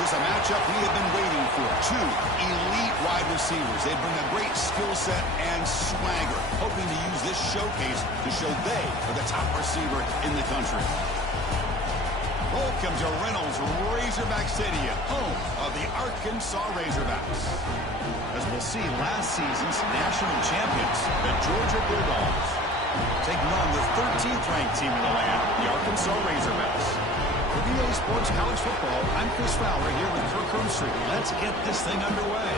This is a matchup we have been waiting for. Two elite wide receivers. They bring a great skill set and swagger, hoping to use this showcase to show they are the top receiver in the country. Welcome to Reynolds Razorback Stadium, home of the Arkansas Razorbacks. As we'll see, last season's national champions, the Georgia Bulldogs, taking on the 13th ranked team in the land, the Arkansas Razorbacks. For VA Sports College Football, I'm Chris Fowler here with Kirk Herbstreit. Let's get this thing underway.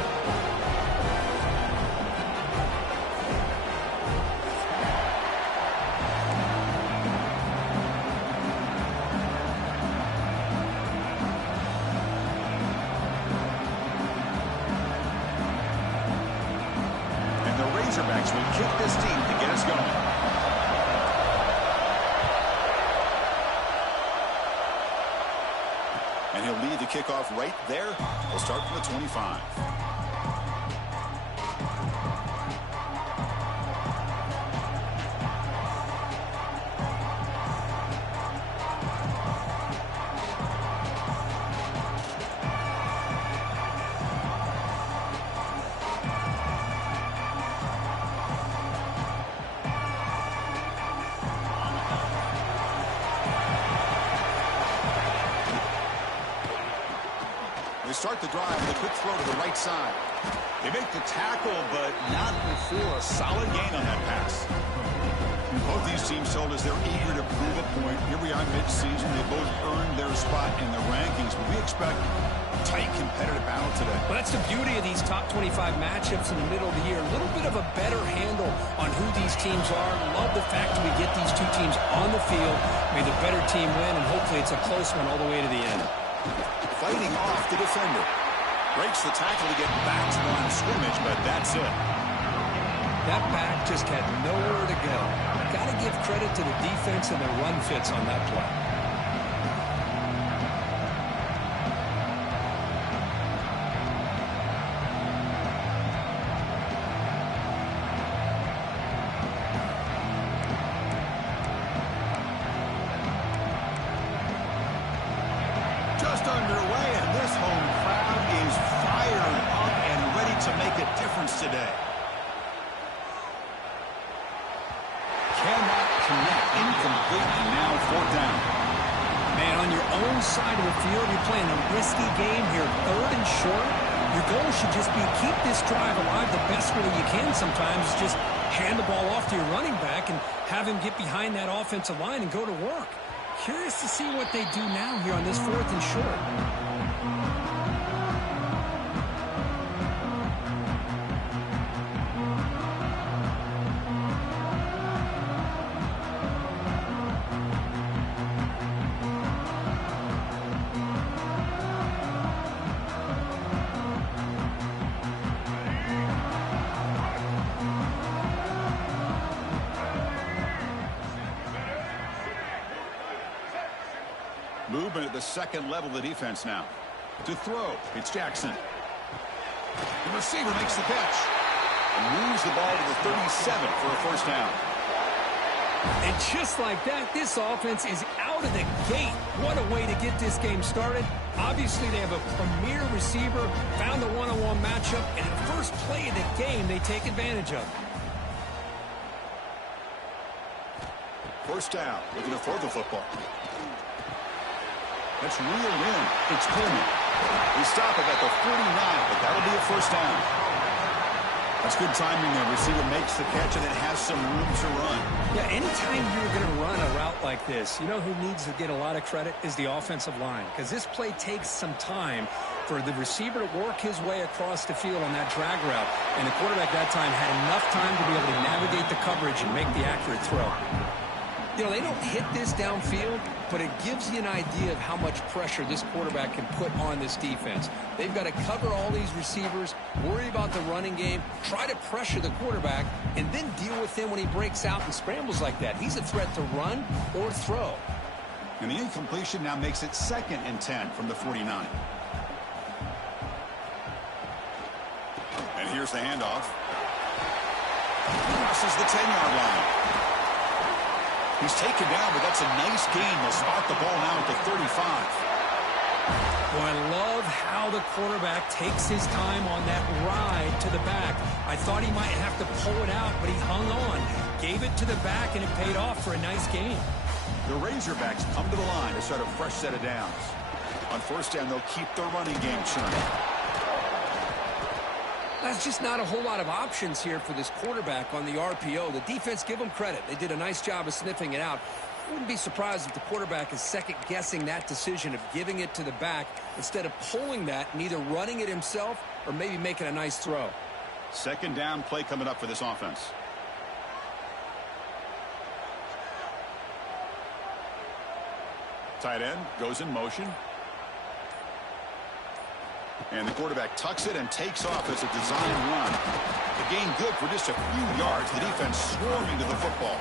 And the Razorbacks will kick this team to get us going. And he'll lead the kickoff right there. We'll start from the 25. They start the drive with a quick throw to the right side. They make the tackle, but not before a solid gain on that pass. Both these teams told us they're eager to prove a point. Here we are mid-season. They both earned their spot in the rankings, but we expect a tight, competitive battle today. Well, that's the beauty of these top 25 matchups in the middle of the year. A little bit of a better handle on who these teams are. Love the fact that we get these two teams on the field. May the better team win, and hopefully it's a close one all the way to the end. Fighting off the defender. Breaks the tackle to get back to the line of scrimmage, but that's it. That back just had nowhere to go. Got to give credit to the defense and their run fits on that play. Just underway, and this home crowd is fired up and ready to make a difference today. Cannot connect, incomplete, and now fourth down. Man, on your own side of the field, you're playing a risky game here, third and short. Your goal should just be keep this drive alive the best way you can sometimes. Just hand the ball off to your running back and have him get behind that offensive line and go to work. Curious to see what they do now here on this fourth and short. Movement at the second level of the defense now. To throw, it's Jackson. The receiver makes the catch and moves the ball to the 37 for a first down. And just like that, this offense is out of the gate. What a way to get this game started. Obviously, they have a premier receiver, found a one-on-one matchup, and in the first play of the game, they take advantage of it. First down, looking to throw the football. That's reeled in. It's Coleman. We stop it at the 49, but that'll be a first down. That's good timing there. Receiver makes the catch and it has some room to run. Yeah, anytime you're going to run a route like this, you know who needs to get a lot of credit is the offensive line, because this play takes some time for the receiver to work his way across the field on that drag route, and the quarterback that time had enough time to be able to navigate the coverage and make the accurate throw. You know, they don't hit this downfield, but it gives you an idea of how much pressure this quarterback can put on this defense. They've got to cover all these receivers, worry about the running game, try to pressure the quarterback, and then deal with him when he breaks out and scrambles like that. He's a threat to run or throw. And the incompletion now makes it 2nd and 10 from the 49. And here's the handoff. Crosses the 10-yard line. He's taken down, but that's a nice gain. They'll spot the ball now at the 35. Well, I love how the quarterback takes his time on that ride to the back. I thought he might have to pull it out, but he hung on, gave it to the back, and it paid off for a nice gain. The Razorbacks come to the line to start a fresh set of downs. On first down, they'll keep their running game churning. That's just not a whole lot of options here for this quarterback on the RPO. The defense, give them credit. They did a nice job of sniffing it out. I wouldn't be surprised if the quarterback is second-guessing that decision of giving it to the back instead of pulling that and either running it himself or maybe making a nice throw. Second down play coming up for this offense. Tight end goes in motion. And the quarterback tucks it and takes off as a design run. The gain good for just a few yards. The defense swarming to the football.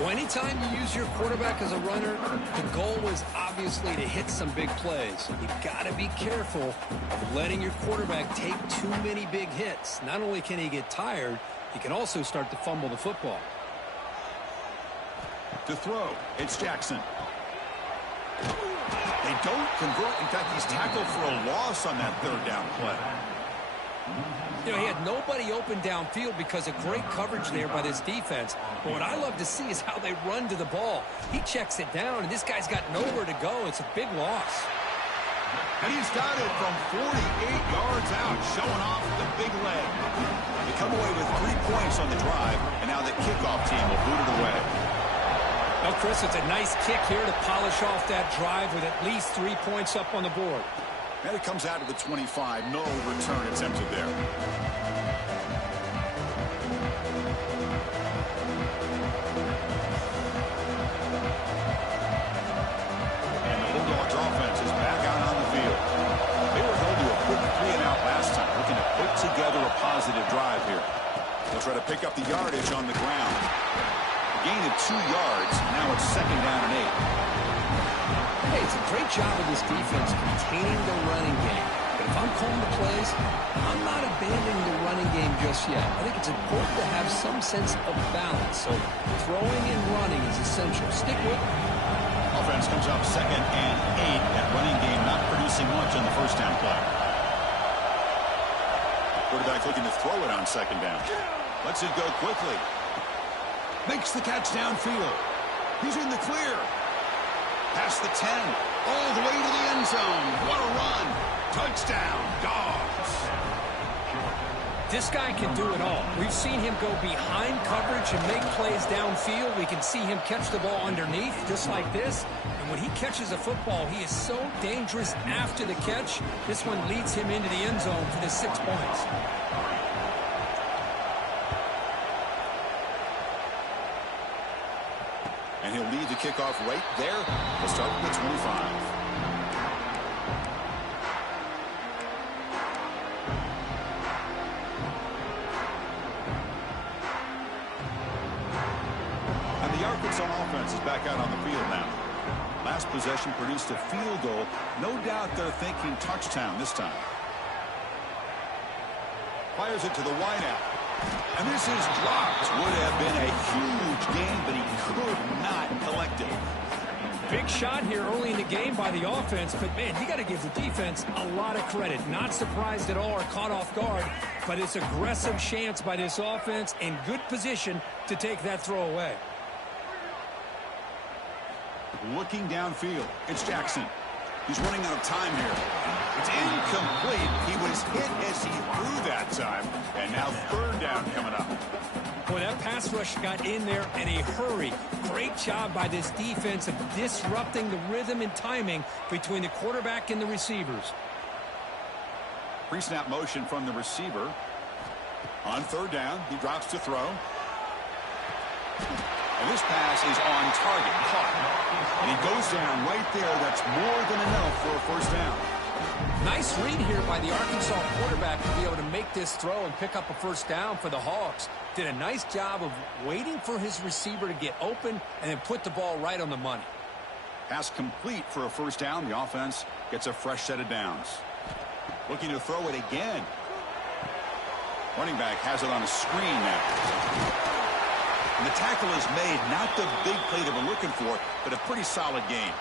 Well, anytime you use your quarterback as a runner, the goal is obviously to hit some big plays. You've got to be careful of letting your quarterback take too many big hits. Not only can he get tired, he can also start to fumble the football. To throw, it's Jackson. They don't convert. In fact, he's tackled for a loss on that third down play. You know, he had nobody open downfield because of great coverage there by this defense. But what I love to see is how they run to the ball. He checks it down, and this guy's got nowhere to go. It's a big loss. And he's got it from 48 yards out, showing off the big leg. They come away with 3 points on the drive, and now the kickoff team will boot it away. Well, Chris, it's a nice kick here to polish off that drive with at least 3 points up on the board. And it comes out to the 25. No return attempted there. And the Bulldogs offense is back out on the field. They were held to a quick 3-and-out last time, looking to put together a positive drive here. They'll try to pick up the yardage on the ground. Gain of 2 yards. Now it's second down and 8. Hey, it's a great job of this defense containing the running game. But if I'm calling the plays, I'm not abandoning the running game just yet. I think it's important to have some sense of balance. So throwing and running is essential. Stick with it. Offense comes up second and 8. That running game not producing much on the first down play. Quarterback looking to throw it on second down. Lets it go quickly. Makes the catch downfield. He's in the clear. Past the 10. All the way to the end zone. What a run. Touchdown, Dogs. This guy can do it all. We've seen him go behind coverage and make plays downfield. We can see him catch the ball underneath, just like this. And when he catches a football, he is so dangerous after the catch. This one leads him into the end zone for the 6 points. And he'll lead the kickoff right there. We'll start with the 25. And the Arkansas offense is back out on the field now. Last possession produced a field goal. No doubt they're thinking touchdown this time. Fires it to the wideout. And this is dropped. Would have been a huge gain, but he could not collect it. Big shot here early in the game by the offense, but man, you got to give the defense a lot of credit. Not surprised at all or caught off guard, but it's aggressive chance by this offense in good position to take that throw away. Looking downfield, it's Jackson. He's running out of time here. It's incomplete. He was hit as he threw that time. And now third down coming up. Boy, that pass rush got in there in a hurry. Great job by this defense of disrupting the rhythm and timing between the quarterback and the receivers. Pre-snap motion from the receiver. On third down, he drops to throw. And this pass is on target, caught. And he goes down right there. That's more than enough for a first down. Nice read here by the Arkansas quarterback to be able to make this throw and pick up a first down for the Hogs. Did a nice job of waiting for his receiver to get open and then put the ball right on the money. Pass complete for a first down. The offense gets a fresh set of downs. Looking to throw it again. Running back has it on a screen now. And the tackle is made. Not the big play that we're looking for, but a pretty solid gain.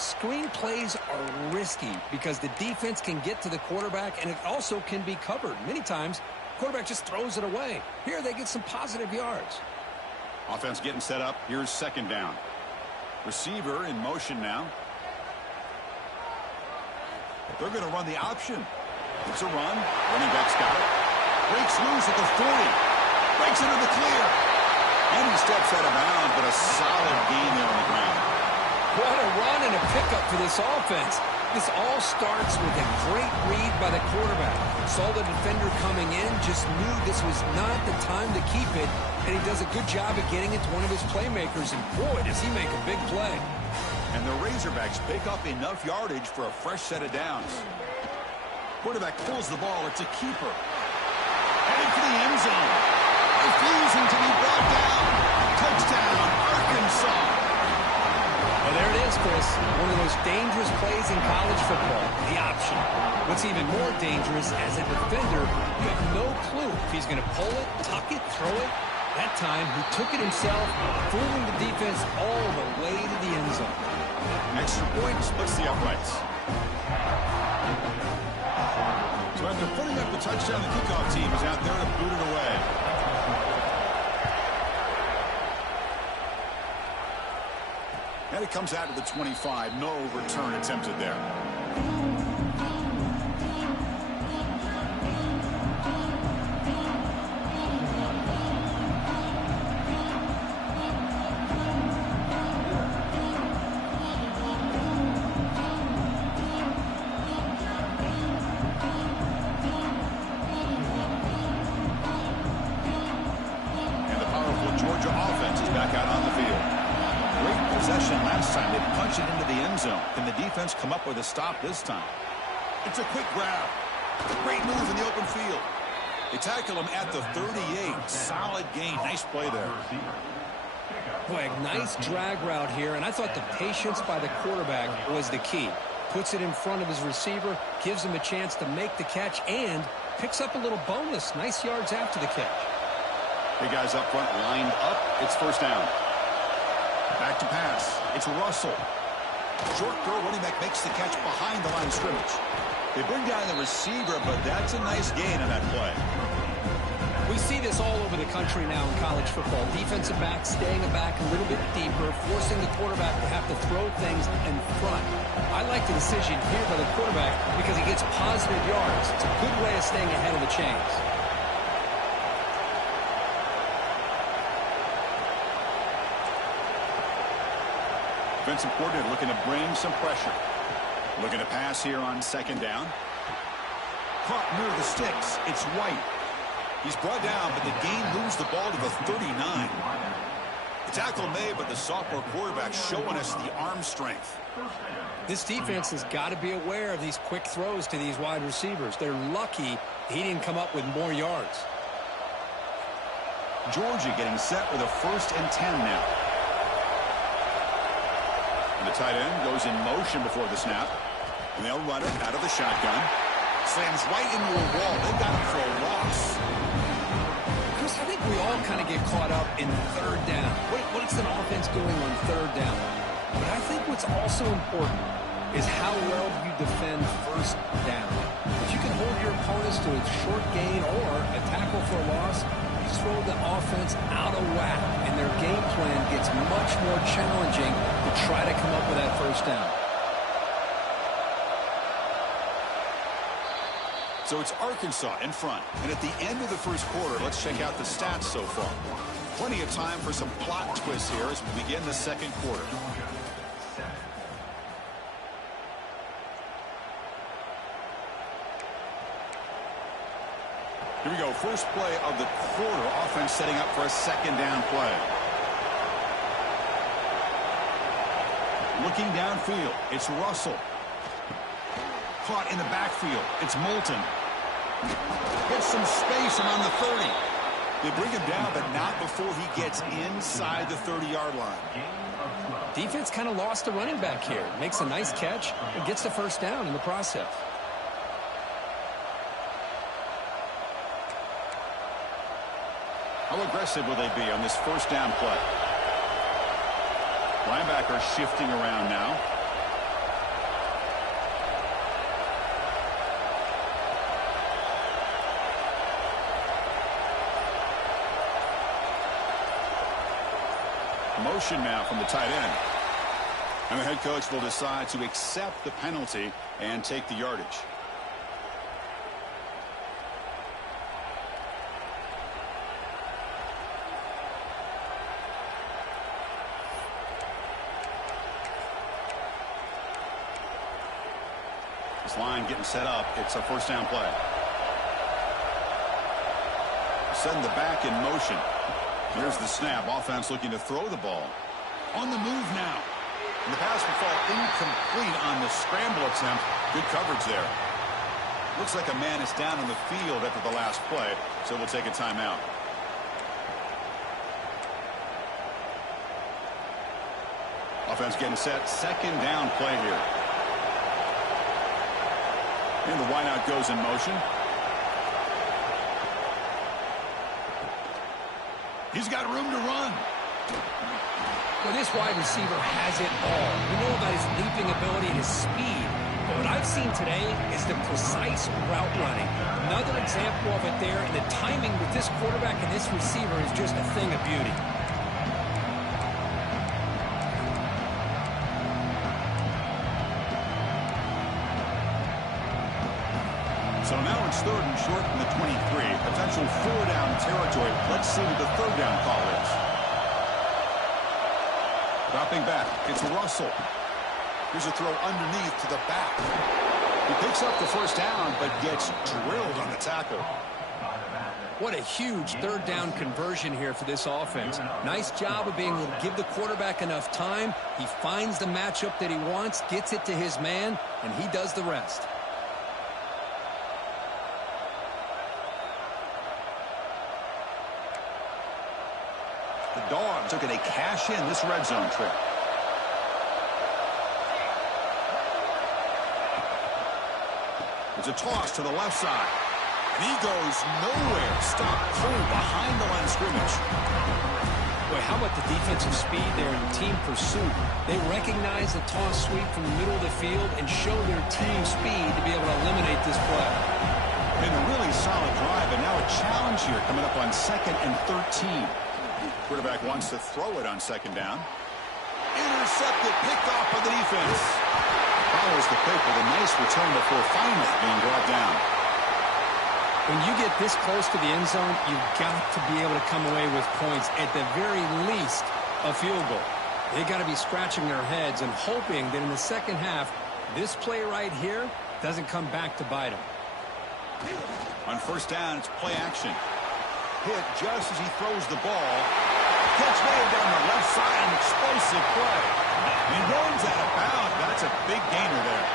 Screen plays are risky because the defense can get to the quarterback, and it also can be covered. Many times, quarterback just throws it away. Here, they get some positive yards. Offense getting set up. Here's second down. Receiver in motion now. They're going to run the option. It's a run. Running back's got it. Breaks loose at the 40. Breaks into the clear. And he steps out of bounds, but a solid gain there on the ground. What a run and a pickup for this offense. This all starts with a great read by the quarterback. Saw the defender coming in, just knew this was not the time to keep it, and he does a good job of getting it to one of his playmakers, and boy, does he make a big play. And the Razorbacks pick up enough yardage for a fresh set of downs. Quarterback pulls the ball. It's a keeper. Headed for the end zone. Refusing to be brought down. Touchdown, Arkansas. Well, there it is, Chris. One of the most dangerous plays in college football, the option. What's even more dangerous, as a defender, you have no clue if he's going to pull it, tuck it, throw it. That time, he took it himself, fooling the defense all the way to the end zone. Extra point splits the uprights. So after putting up the touchdown, the kickoff team is out there to boot it away. And it comes out to the 25. No return attempted there. Come up with a stop this time. It's a quick grab. Great move in the open field. They tackle him at the 38. Solid gain. Nice play there. Boy, a nice drag route here, and I thought the patience by the quarterback was the key. Puts it in front of his receiver, gives him a chance to make the catch, and picks up a little bonus. Nice yards after the catch. Big guys up front lined up. It's first down. Back to pass. It's Russell. Short throw, running back makes the catch behind the line of scrimmage. They bring down the receiver, but that's a nice gain on that play. We see this all over the country now in college football. Defensive backs staying back a little bit deeper, forcing the quarterback to have to throw things in front. I like the decision here by the quarterback because he gets positive yards. It's a good way of staying ahead of the chains. Defensive coordinator looking to bring some pressure. Looking to pass here on second down. Caught near the sticks. It's White. He's brought down, but the gain moves the ball to the 39. The tackle made, but the sophomore quarterback showing us the arm strength. This defense has got to be aware of these quick throws to these wide receivers. They're lucky he didn't come up with more yards. Georgia getting set with a 1st and 10 now. And the tight end goes in motion before the snap. And they'll run it out of the shotgun. Slams right into a wall. They've got him for a loss. Chris, I think we all kind of get caught up in third down. What's an offense doing on third down? But I think what's also important is how well you defend first down. If you can hold your opponents to a short gain or a tackle for a loss, you throw the offense out of whack, and their game plan gets much more challenging to try to come up with that first down. So it's Arkansas in front. And at the end of the first quarter, let's check out the stats so far. Plenty of time for some plot twists here as we begin the second quarter. Here we go. First play of the quarter. Offense setting up for a second down play. Looking downfield. It's Russell. Caught in the backfield. It's Moulton. Gets some space around the 30. They bring him down, but not before he gets inside the 30-yard line. Defense kind of lost the running back here. Makes a nice catch and gets the first down in the process. How aggressive will they be on this first down play? Linebacker shifting around now. Motion now from the tight end. And the head coach will decide to accept the penalty and take the yardage. This line getting set up. It's a first down play. Setting the back in motion. Here's the snap. Offense looking to throw the ball. On the move now. And the pass will fall incomplete on the scramble attempt. Good coverage there. Looks like a man is down on the field after the last play, so we'll take a timeout. Offense getting set. Second down play here. And the wideout goes in motion. He's got room to run. Well, this wide receiver has it all. We know about his leaping ability and his speed. But what I've seen today is the precise route running. Another example of it there, and the timing with this quarterback and this receiver is just a thing of beauty. So now it's third and short from the 23. Potential four-down territory. Let's see what the third down call is. Dropping back. It's Russell. Here's a throw underneath to the back. He picks up the first down, but gets drilled on the tackle. What a huge third down conversion here for this offense. Nice job of being able to give the quarterback enough time. He finds the matchup that he wants, gets it to his man, and he does the rest. The Dogs looking to cash in this red zone trip. It's a toss to the left side. And he goes nowhere. Stopped cold behind the line of scrimmage. Boy, how about the defensive speed there in team pursuit? They recognize the toss sweep from the middle of the field and show their team speed to be able to eliminate this play. Been a really solid drive, and now a challenge here coming up on 2nd and 13. Quarterback wants to throw it on second down. Intercepted, picked off by the defense. Follows the pick with a nice return before finally being brought down. When you get this close to the end zone, you've got to be able to come away with points, at the very least a field goal. They got to be scratching their heads and hoping that in the second half, this play right here doesn't come back to bite them. On first down, it's play action. Hit just as he throws the ball. Catch made down the left side, an explosive play. He runs out of bounds. That's a big gainer there.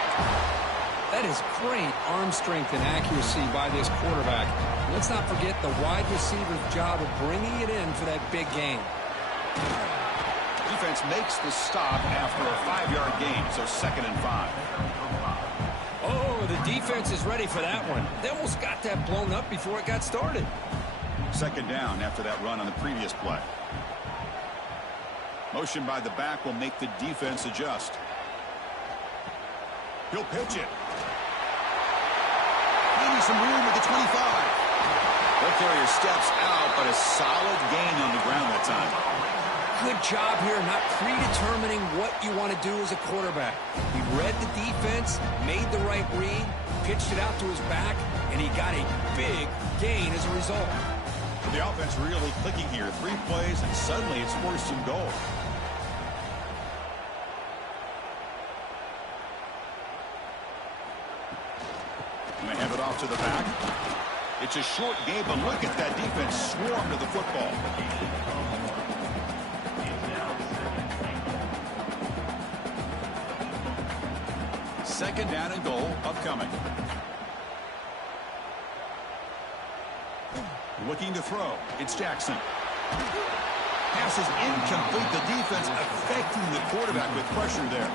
That is great arm strength and accuracy by this quarterback. Let's not forget the wide receiver's job of bringing it in for that big gain. Defense makes the stop after a 5-yard gain, so 2nd and 5. Oh, the defense is ready for that one. They almost got that blown up before it got started. Second down after that run on the previous play. Motion by the back will make the defense adjust. He'll pitch it. Maybe some room at the 25. Ball carrier steps out, but a solid gain on the ground that time. Good job here, not predetermining what you want to do as a quarterback. He read the defense, made the right read, pitched it out to his back, and he got a big gain as a result. The offense really clicking here. 3 plays, and suddenly it's 1st and goal. And they hand it off to the back. It's a short game, but look at that defense swarm to the football. Second down and goal upcoming. Looking to throw. It's Jackson. Pass is incomplete. The defense affecting the quarterback with pressure there.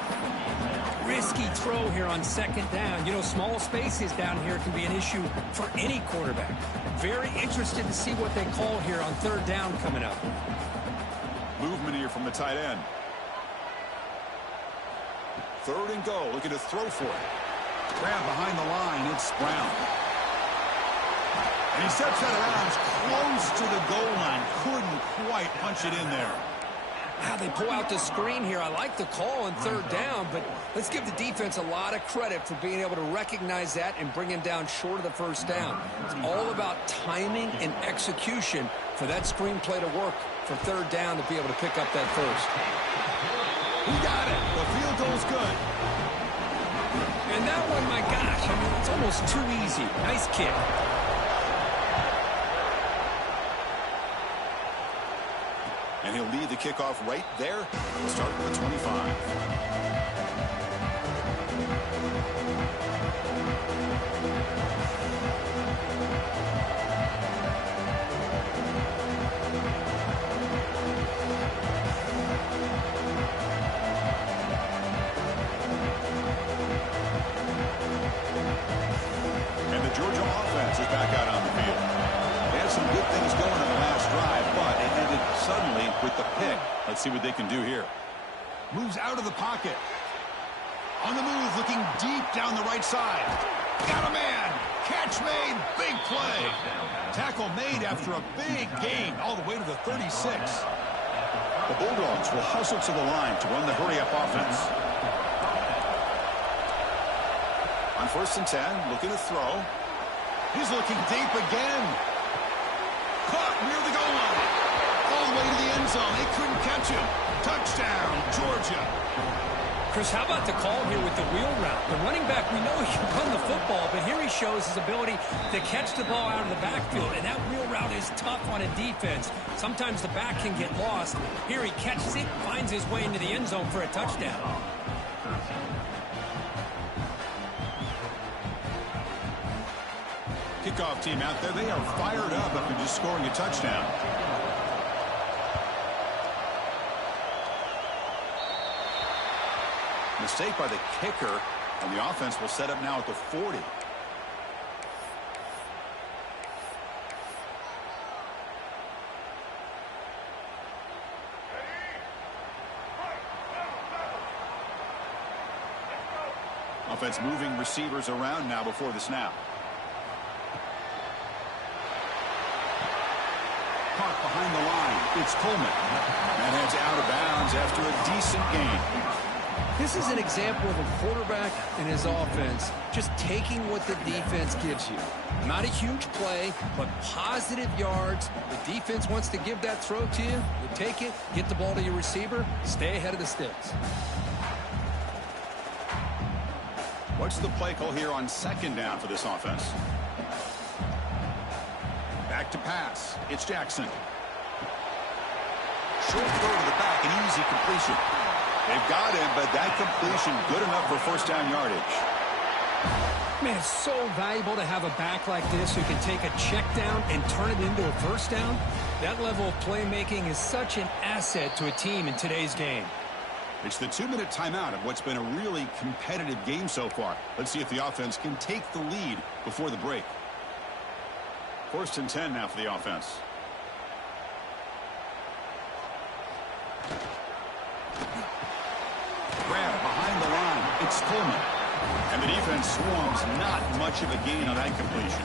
Risky throw here on second down. You know, small spaces down here can be an issue for any quarterback. Very interested to see what they call here on third down coming up. Movement here from the tight end. 3rd and goal. Looking to throw for it. Grab behind the line. It's Brown. And he steps out of bounds close to the goal line. Couldn't quite punch it in there. How they pull out the screen here. I like the call on third down, but let's give the defense a lot of credit for being able to recognize that and bring him down short of the first down. It's all about timing and execution for that screen play to work for third down to be able to pick up that first. He got it. The field goal's good. And that one, my gosh, I mean, it's almost too easy. Nice kick. And he'll lead the kickoff right there. Start with the 25. And the Georgia offense is back out on the field. They had some good things going on the last drive, but it ended suddenly with the pick. Let's see what they can do here. Moves out of the pocket. On the move, looking deep down the right side. Got a man. Catch made. Big play. Tackle made after a big gain all the way to the 36. The Bulldogs will hustle to the line to run the hurry-up offense. On 1st and 10, looking to throw. He's looking deep again. Caught near the goal line. All the way to the end zone. They couldn't catch him. Touchdown, Georgia. Chris, how about the call here with the wheel route? The running back, we know he can run the football, but here he shows his ability to catch the ball out of the backfield, and that wheel route is tough on a defense. Sometimes the back can get lost. Here he catches it, finds his way into the end zone for a touchdown. Kickoff team out there, they are fired up after just scoring a touchdown. Mistake by the kicker, and the offense will set up now at the 40. Offense moving receivers around now before the snap. Caught behind the line. It's Coleman. And heads out of bounds after a decent gain. This is an example of a quarterback and his offense just taking what the defense gives you. Not a huge play, but positive yards. The defense wants to give that throw to you. You take it, get the ball to your receiver, stay ahead of the sticks. What's the play call here on 2nd down for this offense? Back to pass. It's Jackson. Short throw to the back, an easy completion. They've got him, but that completion good enough for 1st down yardage. Man, it's so valuable to have a back like this who can take a check down and turn it into a 1st down. That level of playmaking is such an asset to a team in today's game. It's the 2-minute timeout of what's been a really competitive game so far. Let's see if the offense can take the lead before the break. 1st and 10 now for the offense. Grab behind the line. It's Coleman. And the defense swarms. Not much of a gain on that completion.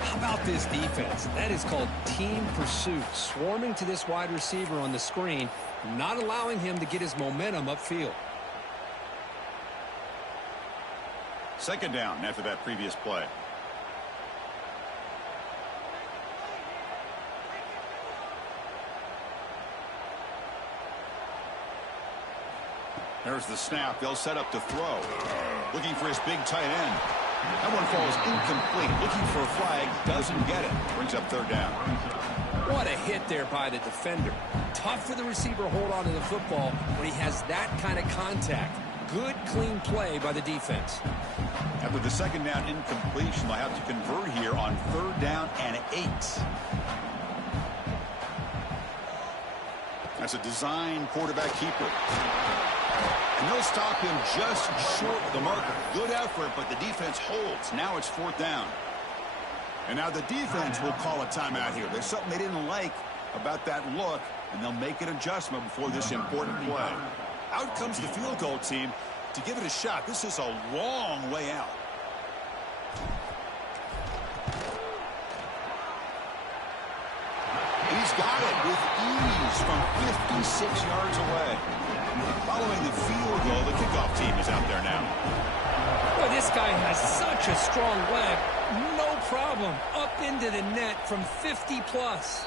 How about this defense? That is called team pursuit. Swarming to this wide receiver on the screen, not allowing him to get his momentum upfield. 2nd down after that previous play. There's the snap. They'll set up to throw. Looking for his big tight end. That one falls incomplete. Looking for a flag. Doesn't get it. Brings up 3rd down. What a hit there by the defender. Tough for the receiver to hold on to the football when he has that kind of contact. Good, clean play by the defense. After the 2nd down incompletion, they'll have to convert here on 3rd down and 8. That's a design quarterback keeper. And they'll stop him just short of the marker. Good effort, but the defense holds. Now it's 4th down. And now the defense will call a timeout here. There's something they didn't like about that look, and they'll make an adjustment before this important play. Out comes the field goal team to give it a shot. This is a long way out. He's got it with ease from 56 yards away. Following the field goal, the kickoff team is out there now. Boy, this guy has such a strong leg. No problem. Up into the net from 50 plus.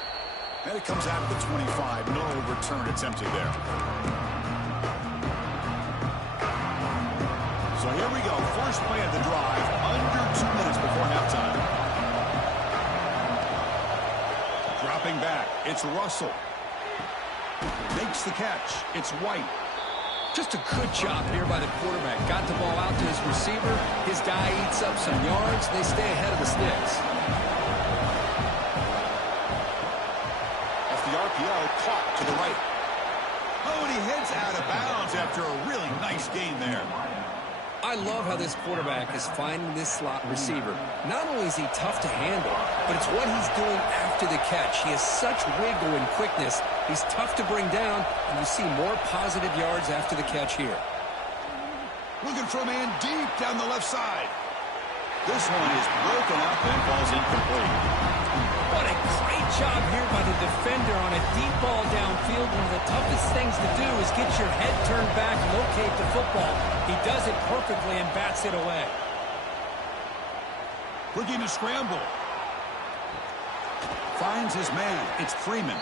And it comes out of the 25. No return attempted there. So here we go. First play of the drive. Under 2 minutes before halftime. Dropping back. It's Russell. Makes the catch. It's White. Just a good job here by the quarterback. Got the ball out to his receiver. His guy eats up some yards. They stay ahead of the sticks. Off the RPO, caught to the right. Oh, and he heads out of bounds after a really nice gain there. I love how this quarterback is finding this slot receiver. Not only is he tough to handle, but it's what he's doing after the catch. He has such wiggle and quickness. He's tough to bring down, and you see more positive yards after the catch here. Looking for a man deep down the left side. This one is broken up and falls incomplete. What a great job here by the defender on a deep ball downfield. One of the toughest things to do is get your head turned back, locate the football. He does it perfectly and bats it away. Looking to scramble. Finds his man. It's Freeman.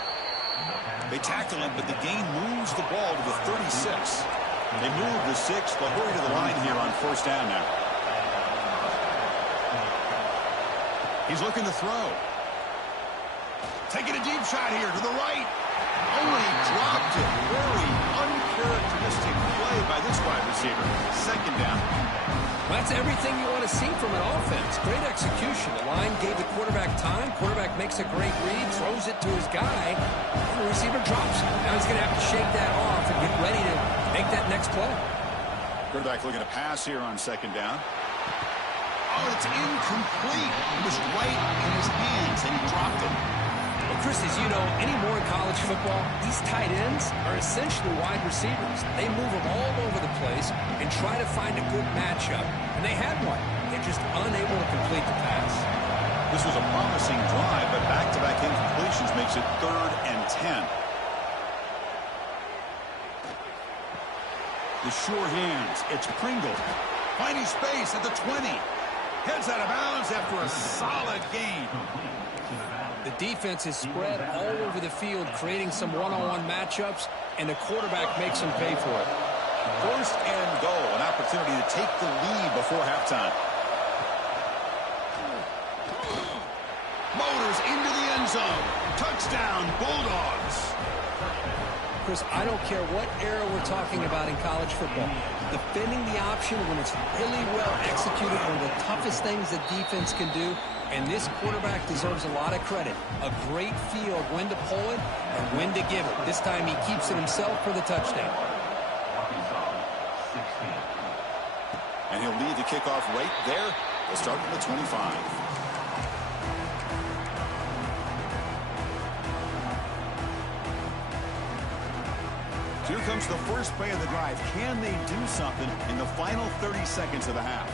They tackle him, but the gain moves the ball to the 36. They move the 6. They'll hurry to the line here on first down now. He's looking to throw. Taking a deep shot here to the right. Only dropped it. Very uncharacteristic play by this wide receiver. Second down. That's everything you want to see from an offense. Great execution. The line gave the quarterback time. Quarterback makes a great read, throws it to his guy, and the receiver drops it. Now he's going to have to shake that off and get ready to make that next play. Quarterback looking to pass here on second down. Oh, it's incomplete. It was right in his hands, and he dropped it. Well, Chris, as you know, anymore in college football, these tight ends are essentially wide receivers. They move them all over the place and try to find a good matchup. And they had one. They're just unable to complete the pass. This was a promising drive, but back-to-back incompletions makes it 3rd and 10. The sure hands. It's Pringle. Finding space at the 20. Heads out of bounds after a solid gain. The defense is spread all over the field, creating some one-on-one matchups, and the quarterback makes them pay for it. First and goal, an opportunity to take the lead before halftime. Motors into the end zone. Touchdown, Bulldogs. Chris, I don't care what era we're talking about in college football. Defending the option when it's really well executed, one of the toughest things that defense can do, and this quarterback deserves a lot of credit. A great feel of when to pull it and when to give it. This time he keeps it himself for the touchdown. And he'll lead the kickoff right there. They'll start from the 25. Here comes the first play of the drive. Can they do something in the final 30 seconds of the half?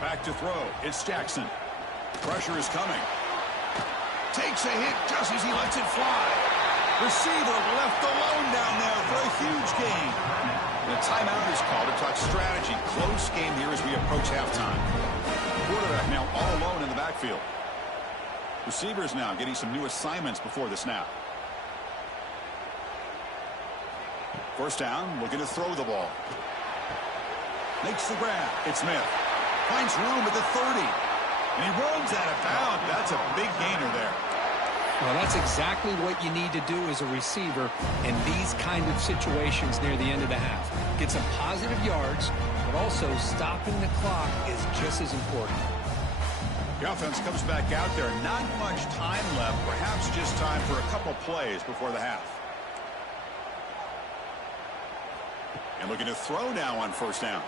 Back to throw. It's Jackson. Pressure is coming. Takes a hit just as he lets it fly. Receiver left alone down there for a huge gain. And a timeout is called to talk strategy. Close game here as we approach halftime. Quarterback now all alone in the backfield. Receivers now getting some new assignments before the snap. First down, looking to throw the ball. Makes the grab. It's Smith. Finds room at the 30. And he runs out of bounds. That's a big gainer there. Well, that's exactly what you need to do as a receiver in these kind of situations near the end of the half. Get some positive yards, but also stopping the clock is just as important. The offense comes back out there. Not much time left. Perhaps just time for a couple plays before the half. And looking to throw now on first down.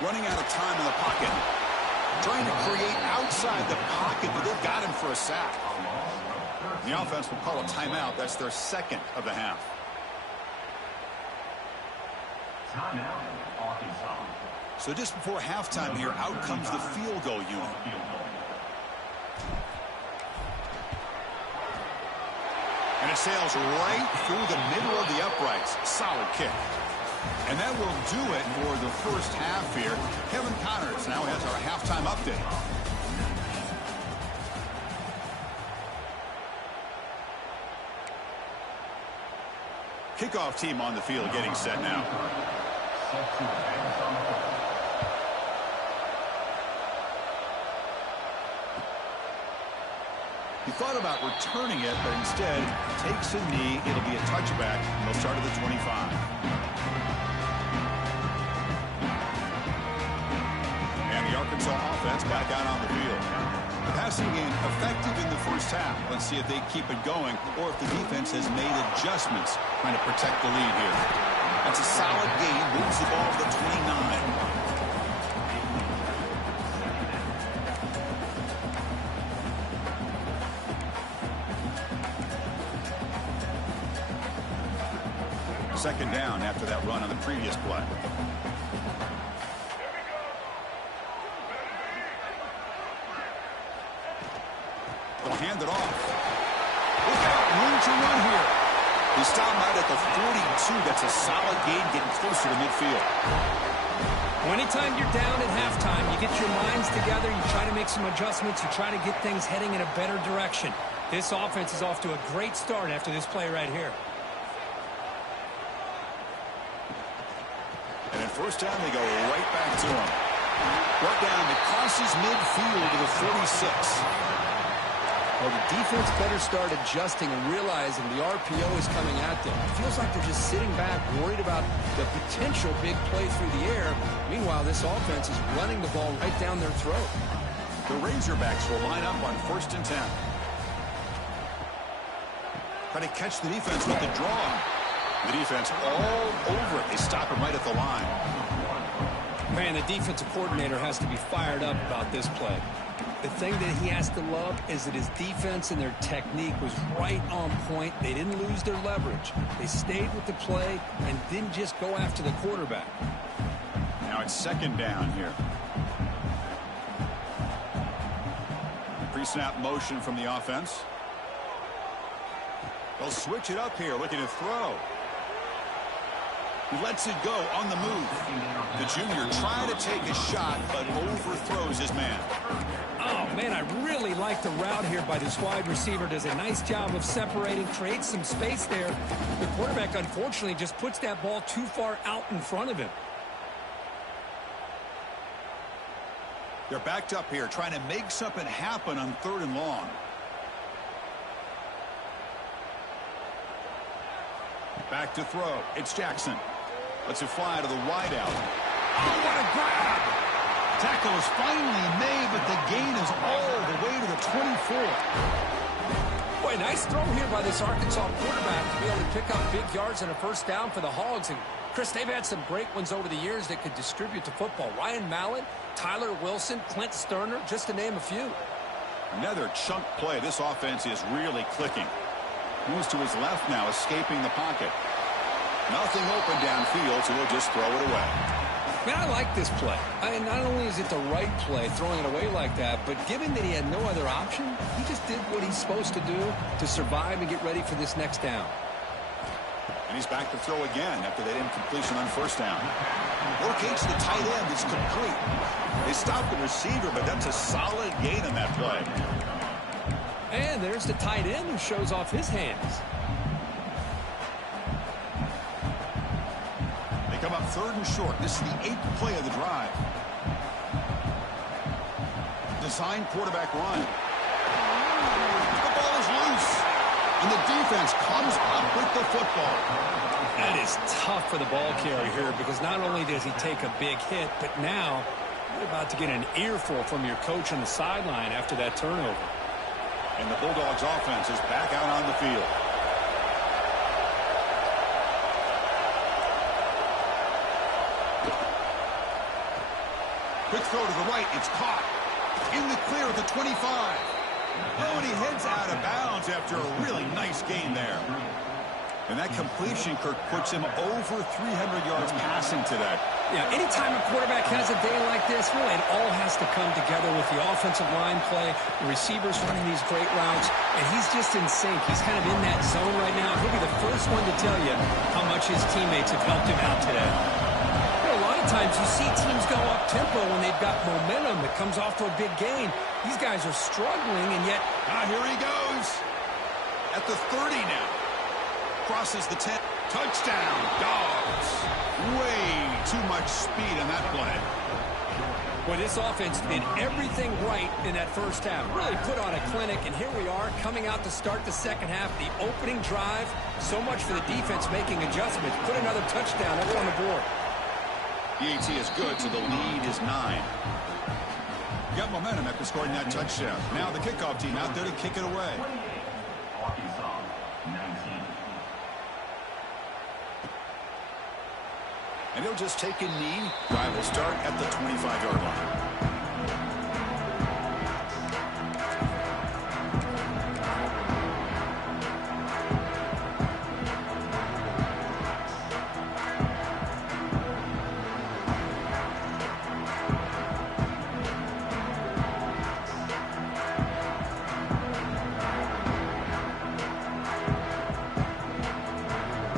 Running out of time in the pocket. Trying to create outside the pocket, but they've got him for a sack. The offense will call a timeout. That's their second of the half. So just before halftime here, out comes the field goal unit. And it sails right through the middle of the uprights. Solid kick. And that will do it for the first half here. Kevin Connors now has our halftime update. Kickoff team on the field getting set now. He thought about returning it, but instead takes a knee. It'll be a touchback, and they'll start at the 25. And the Arkansas offense back out on the field. The passing game effective in the first half. Let's see if they keep it going or if the defense has made adjustments trying to protect the lead here. That's a solid gain. Moves the ball to the 29. Second down after that run on the previous play. They'll hand it off. Look out, room to run here. He stopped out at the 42. That's a solid gain, getting closer to midfield. Well, anytime you're down at halftime, you get your minds together, you try to make some adjustments, you try to get things heading in a better direction. This offense is off to a great start after this play right here. And at first down, they go right back to him. Brought down that crosses midfield to the 46. Well, the defense better start adjusting and realizing the RPO is coming at them. It feels like they're just sitting back, worried about the potential big play through the air. Meanwhile, this offense is running the ball right down their throat. The Razorbacks will line up on 1st and 10. Try to catch the defense with the draw. The defense all over it. They stop him right at the line. Man, the defensive coordinator has to be fired up about this play. The thing that he has to love is that his defense and their technique was right on point. They didn't lose their leverage. They stayed with the play and didn't just go after the quarterback. Now it's second down here. Pre-snap motion from the offense. They'll switch it up here, looking to throw. He lets it go on the move. The junior trying to take a shot, but overthrows his man. Oh, man, I really like the route here by this wide receiver. Does a nice job of separating, creates some space there. The quarterback, unfortunately, just puts that ball too far out in front of him. They're backed up here, trying to make something happen on 3rd and long. Back to throw. It's Jackson. Lets it fly to the wideout. Oh, what a grab! Tackle is finally made, but the gain is all the way to the 24. Boy, nice throw here by this Arkansas quarterback to be able to pick up big yards and a first down for the Hogs. And, Chris, they've had some great ones over the years that could distribute the football. Ryan Mallett, Tyler Wilson, Clint Sterner, just to name a few. Another chunk play. This offense is really clicking. Moves to his left now, escaping the pocket. Nothing open downfield, so he'll just throw it away. Man, I like this play. Not only is it the right play, throwing it away like that, but given that he had no other option, he just did what he's supposed to do to survive and get ready for this next down. And he's back to throw again after that incompletion on 1st down. Locates the tight end. It's complete. They stopped the receiver, but that's a solid gain on that play. And there's the tight end who shows off his hands. They come up 3rd and short. This is the 8th play of the drive. Design quarterback run. The ball is loose. And the defense comes up with the football. That is tough for the ball carrier here because not only does he take a big hit, but now you're about to get an earful from your coach on the sideline after that turnover. And the Bulldogs offense is back out on the field. Quick throw to the right. It's caught. In the clear at the 25. Oh, and he heads out of bounds after a really nice gain there. And that completion, Kirk, puts him over 300 yards passing today. Yeah, anytime a quarterback has a day like this, really it all has to come together with the offensive line play, the receivers running these great routes, and he's just in sync. He's kind of in that zone right now. He'll be the first one to tell you how much his teammates have helped him out today. You know, a lot of times you see teams go up-tempo when they've got momentum that comes off to a big gain. These guys are struggling, and yet... Here he goes. At the 30 now. Crosses the 10. Touchdown, Dogs. Way too much speed on that play. Well, this offense did everything right in that first half. Really put on a clinic, and here we are coming out to start the second half. The opening drive, so much for the defense making adjustments. Put another touchdown over on the board. The AT is good, so the lead is 9. Got momentum after scoring that touchdown. Now the kickoff team out there to kick it away. And he'll just take a knee. Drive will start at the 25-yard line.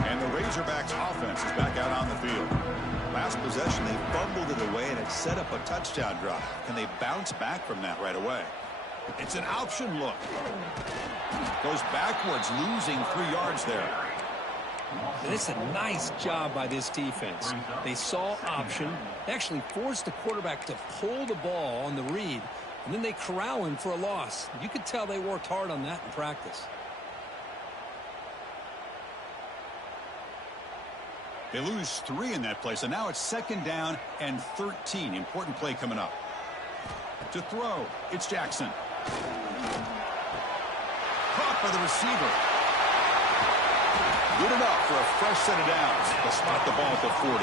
And the Razorbacks offense is back out on the field. Last possession, they fumbled it away, and it set up a touchdown drive. Can they bounce back from that right away? It's an option look. Goes backwards, losing 3 yards there. And it's a nice job by this defense. They saw option. They actually forced the quarterback to pull the ball on the read, and then they corral him for a loss. You could tell they worked hard on that in practice. They lose 3 in that play, so now it's 2nd down and 13. Important play coming up. To throw, it's Jackson. Caught by the receiver. Good enough for a fresh set of downs. They'll spot the ball at the 40.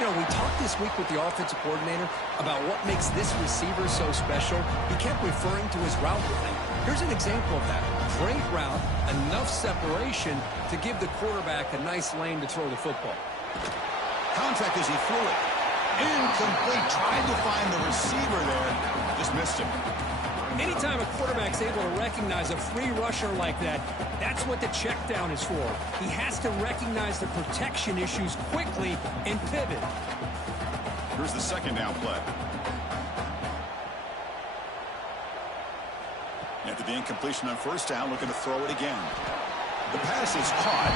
You know, we talked this week with the offensive coordinator about what makes this receiver so special. He kept referring to his route running. Here's an example of that. Great route, enough separation to give the quarterback a nice lane to throw the football. Contact as he threw it. Incomplete. Tried to find the receiver there. Just missed him. Anytime a quarterback's able to recognize a free rusher like that, that's what the check down is for. He has to recognize the protection issues quickly and pivot. Here's the 2nd down play. After the incompletion on 1st down, looking to throw it again. The pass is caught.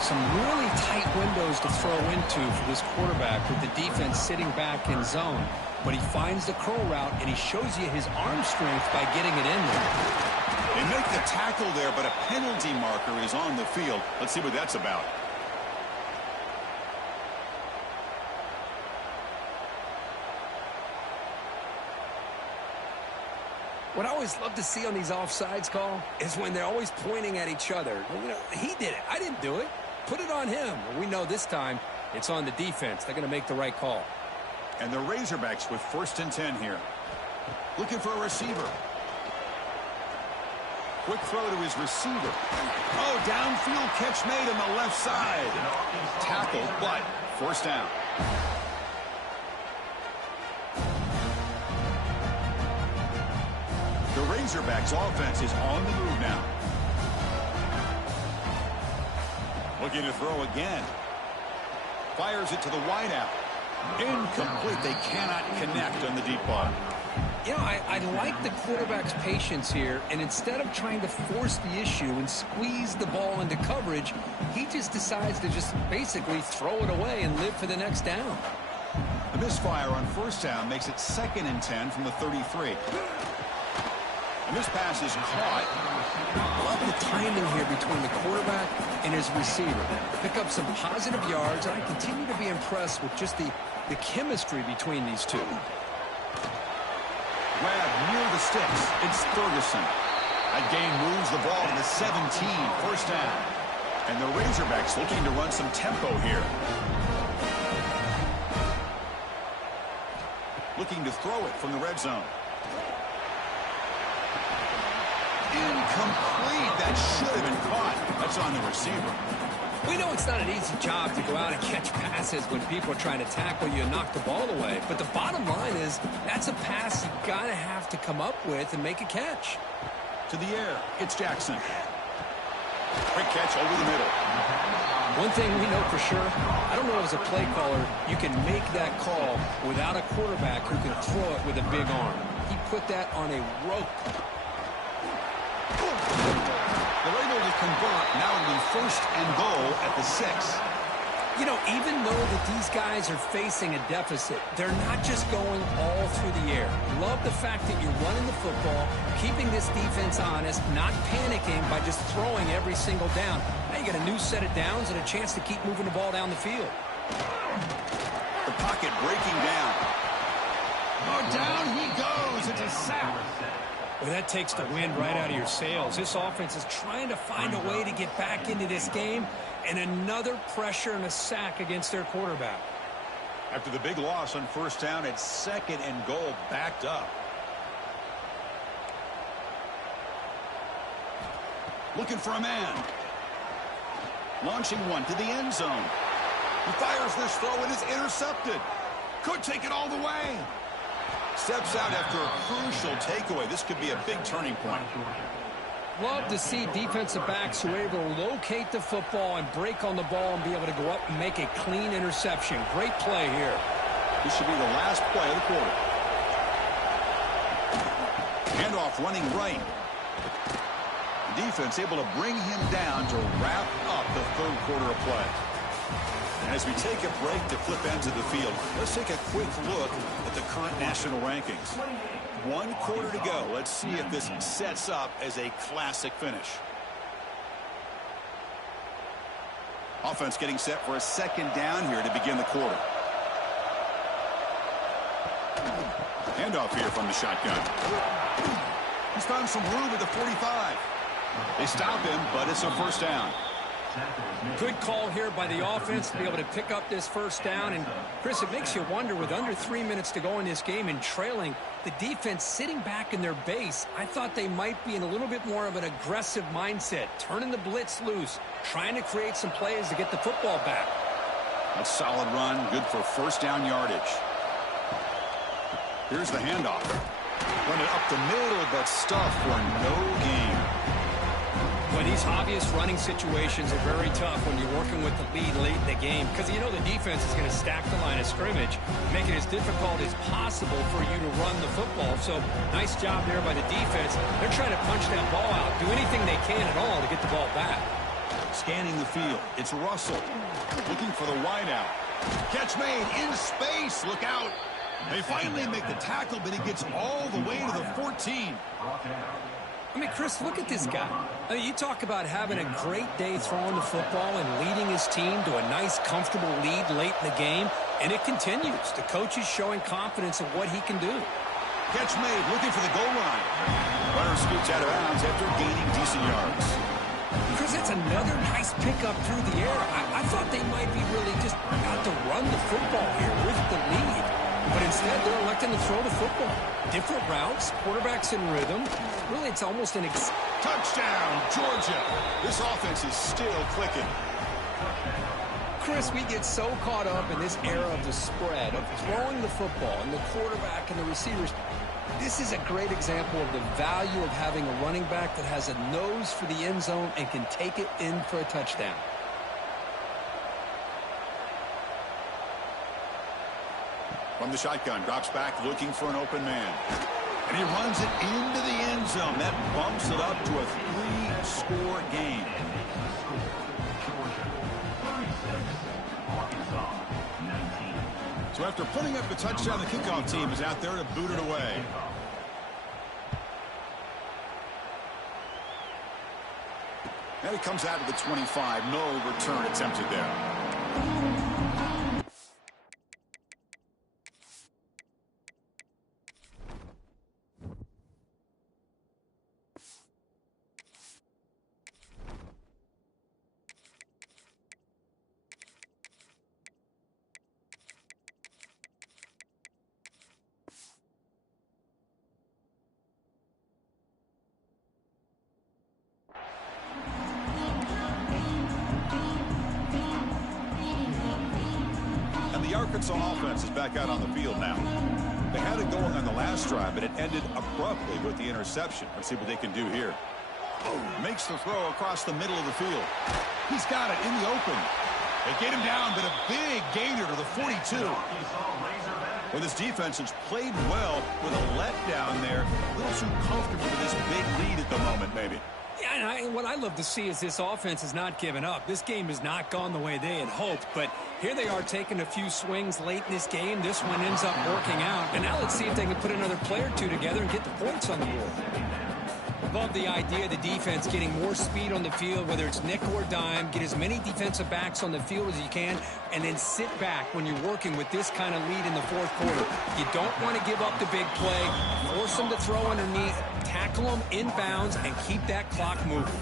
Some really tight windows to throw into for this quarterback with the defense sitting back in zone. But he finds the curl route, and he shows you his arm strength by getting it in there. They make the tackle there, but a penalty marker is on the field. Let's see what that's about. What I always love to see on these offsides call is when they're always pointing at each other. You know, he did it. I didn't do it. Put it on him. Well, we know this time it's on the defense. They're going to make the right call. And the Razorbacks with 1st and 10 here. Looking for a receiver. Quick throw to his receiver. Oh, downfield catch made on the left side. Tackled, but 1st down. The Razorbacks offense is on the move now. Looking to throw again. Fires it to the wideout. Incomplete. They cannot connect on the deep ball. You know, I like the quarterback's patience here, and instead of trying to force the issue and squeeze the ball into coverage, he just decides to just basically throw it away and live for the next down. The misfire on 1st down makes it 2nd and 10 from the 33. And this pass is caught. I love the timing here between the quarterback and his receiver. Pick up some positive yards, and I continue to be impressed with just the chemistry between these two. Grab near the sticks. It's Ferguson. That gain moves the ball to the 17. 1st down. And the Razorbacks looking to run some tempo here. Looking to throw it from the red zone. Incomplete. That should have been caught. That's on the receiver. We know it's not an easy job to go out and catch passes when people are trying to tackle you and knock the ball away. But the bottom line is that's a pass you got to have to come up with and make a catch. To the air, it's Jackson. Quick catch over the middle. One thing we know for sure, I don't know as a play caller, you can make that call without a quarterback who can throw it with a big arm. He put that on a rope. They're able to convert. Now it'll be 1st and goal at the 6. You know, even though that these guys are facing a deficit, they're not just going all through the air. Love the fact that you're running the football, keeping this defense honest, not panicking by just throwing every single down. Now you get a new set of downs and a chance to keep moving the ball down the field. The pocket breaking down. Oh, down he goes. It's a sack. Well, that takes the wind right out of your sails. This offense is trying to find a way to get back into this game, and another pressure and a sack against their quarterback. After the big loss on 1st down, it's 2nd and goal, backed up. Looking for a man. Launching one to the end zone. He fires this throw and is intercepted. Could take it all the way. Steps out after a crucial takeaway. This could be a big turning point. Love to see defensive backs who are able to locate the football and break on the ball and be able to go up and make a clean interception. Great play here. This should be the last play of the quarter. Handoff running right. Defense able to bring him down to wrap up the 3rd quarter of play. And as we take a break to flip ends of the field, let's take a quick look at the current national rankings. 1 quarter to go. Let's see if this sets up as a classic finish. Offense getting set for a 2nd down here to begin the quarter. Handoff here from the shotgun. He's found some room at the 45. They stop him, but it's a 1st down. Good call here by the offense to be able to pick up this 1st down. And, Chris, it makes you wonder, with under 3 minutes to go in this game and trailing, the defense sitting back in their base, I thought they might be in a little bit more of an aggressive mindset, turning the blitz loose, trying to create some plays to get the football back. A solid run, good for 1st down yardage. Here's the handoff. Run it up the middle, but stuffed for no gain. Well, these obvious running situations are very tough when you're working with the lead late in the game, because you know the defense is going to stack the line of scrimmage, make it as difficult as possible for you to run the football. So nice job there by the defense. They're trying to punch that ball out, do anything they can at all to get the ball back. Scanning the field, it's Russell looking for the wideout. Catch made in space. Look out. They finally make the tackle, but he gets all the way to the 14. I mean, Chris, look at this guy. I mean, you talk about having a great day throwing the football and leading his team to a nice, comfortable lead late in the game, and it continues. The coach is showing confidence of what he can do. Catch made, looking for the goal line. Runner scoots out of bounds after gaining decent yards. Chris, that's another nice pickup through the air. I thought they might be really just about to run the football here with the lead. But instead, they're electing to throw the football. Different routes, quarterbacks in rhythm. Really, it's almost an touchdown, Georgia. This offense is still clicking. Chris, we get so caught up in this era of the spread, of throwing the football, and the quarterback and the receivers. This is a great example of the value of having a running back that has a nose for the end zone and can take it in for a touchdown. From the shotgun, drops back looking for an open man. And he runs it into the end zone. That bumps it up to a 3-score game. So after putting up the touchdown, the kickoff team is out there to boot it away. And it comes out to the 25. No return attempted there. The Arkansas offense is back out on the field now. They had it going on the last drive, but it ended abruptly with the interception. Let's see what they can do here. Makes the throw across the middle of the field. He's got it in the open. They get him down, but a big gainer to the 42. Well, this defense has played well with a letdown there. A little too comfortable with this big lead at the moment, maybe. Yeah, and what I love to see is this offense has not given up. This game has not gone the way they had hoped, but here they are taking a few swings late in this game. This one ends up working out, and now let's see if they can put another play or two together and get the points on the board. Love the idea of the defense getting more speed on the field, whether it's nickel or dime. Get as many defensive backs on the field as you can, and then sit back when you're working with this kind of lead in the fourth quarter. You don't want to give up the big play. Force them to throw underneath, tackle them inbounds, and keep that clock moving.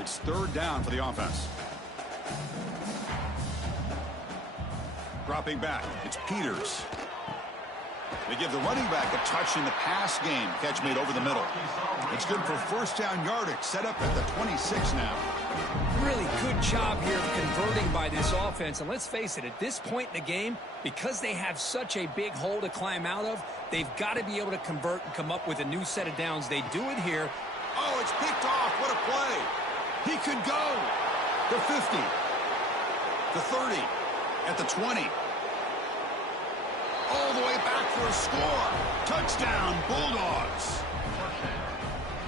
It's third down for the offense. Dropping back, it's Peters. They give the running back a touch in the pass game. Catch made over the middle. It's good for first down yardage. Set up at the 26 now. Really good job here of converting by this offense. And let's face it, at this point in the game, because they have such a big hole to climb out of, they've got to be able to convert and come up with a new set of downs. They do it here. Oh, it's picked off. What a play. He could go. The 50. The 30. At the 20. All the way back for a score. Touchdown, Bulldogs.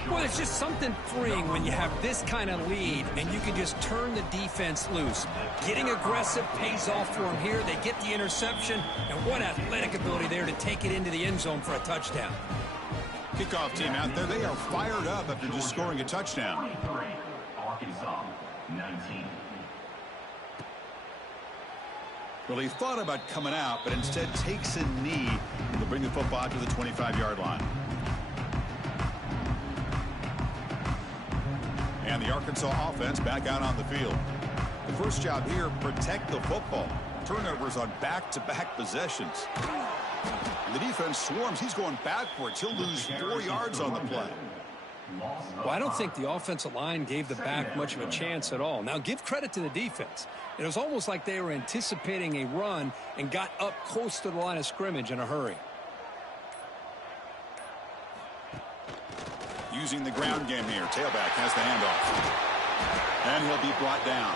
Well, it's just something freeing when you have this kind of lead and you can just turn the defense loose. Getting aggressive pays off for them here. They get the interception, and what athletic ability there to take it into the end zone for a touchdown. Kickoff team out there. They are fired up after just scoring a touchdown. Arkansas, 19. Well, he thought about coming out, but instead takes a knee to bring the football to the 25-yard line. And the Arkansas offense back out on the field. The first job here, protect the football. Turnovers on back-to-back possessions. And the defense swarms. He's going backwards. He'll lose 4 yards on the play. Well, I don't think the offensive line gave the back much of a chance at all. Now, give credit to the defense. It was almost like they were anticipating a run and got up close to the line of scrimmage in a hurry. Using the ground game here. Tailback has the handoff. And he'll be brought down.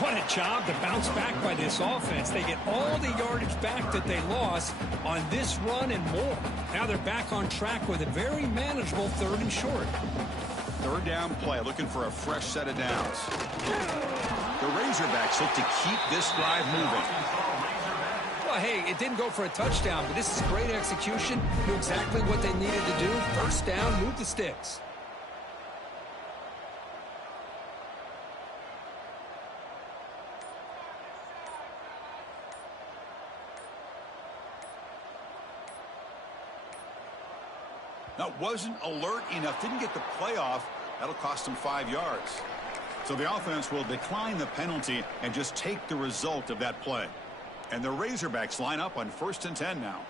What a job to bounce back by this offense. They get all the yardage back that they lost on this run and more. Now they're back on track with a very manageable 3rd and short. Third down play, looking for a fresh set of downs. The Razorbacks look to keep this drive moving. Well, hey, it didn't go for a touchdown, but this is great execution. Knew exactly what they needed to do. First down, move the sticks. That wasn't alert enough. Didn't get the play off. That'll cost them 5 yards. So the offense will decline the penalty and just take the result of that play. And the Razorbacks line up on 1st and 10 now.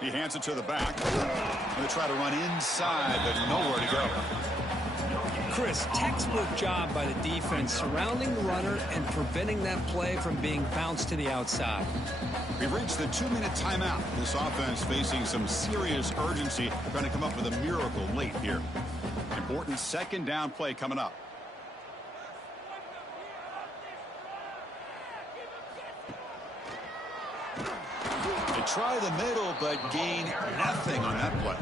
He hands it to the back. Going to try to run inside, but nowhere to go. Chris, textbook job by the defense surrounding the runner and preventing that play from being bounced to the outside. We've reached the 2-minute timeout. This offense facing some serious urgency. Trying to come up with a miracle late here. Important second down play coming up. They try the middle, but gain nothing on that play.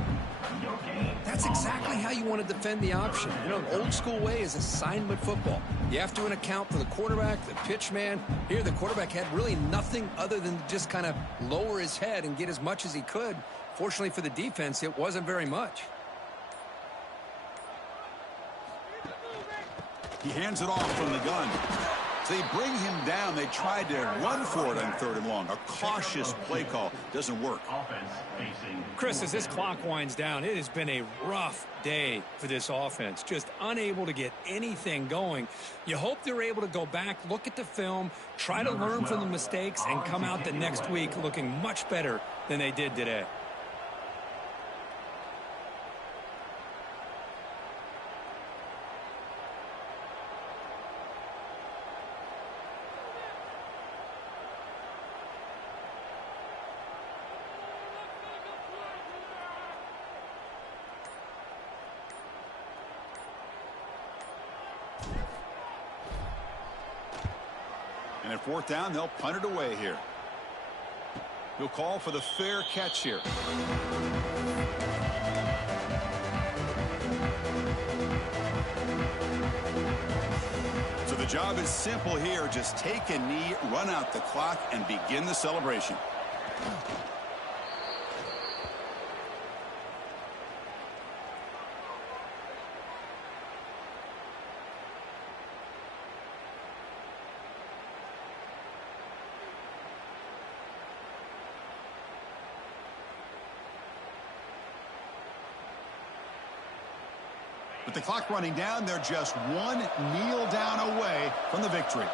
That's exactly how you want to defend the option. You know, the old school way is assignment football. You have to account for the quarterback, the pitch man. Here, the quarterback had really nothing other than just kind of lower his head and get as much as he could. Fortunately for the defense, it wasn't very much. He hands it off from the gun. They bring him down. They tried to run for it on 3rd and long. A cautious play call doesn't work. Chris, as this clock winds down, it has been a rough day for this offense. Just unable to get anything going. You hope they're able to go back, look at the film, try to learn from the mistakes, and come out the next week looking much better than they did today. And at fourth down, they'll punt it away here. He'll call for the fair catch here. So the job is simple here. Just take a knee, run out the clock, and begin the celebration. With the clock running down, they're just one kneel down away from the victory.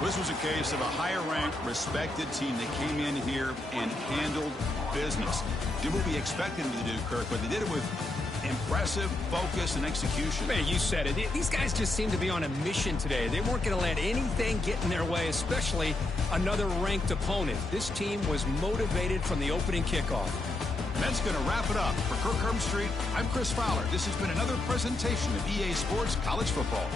This was a case of a higher-ranked, respected team that came in here and handled business. Did what we expected them to do, Kirk, but they did it with impressive focus and execution. Man, you said it. These guys just seem to be on a mission today. They weren't going to let anything get in their way, especially another ranked opponent. This team was motivated from the opening kickoff. That's going to wrap it up. For Kirk Herbstreit, I'm Chris Fowler. This has been another presentation of EA Sports College Football.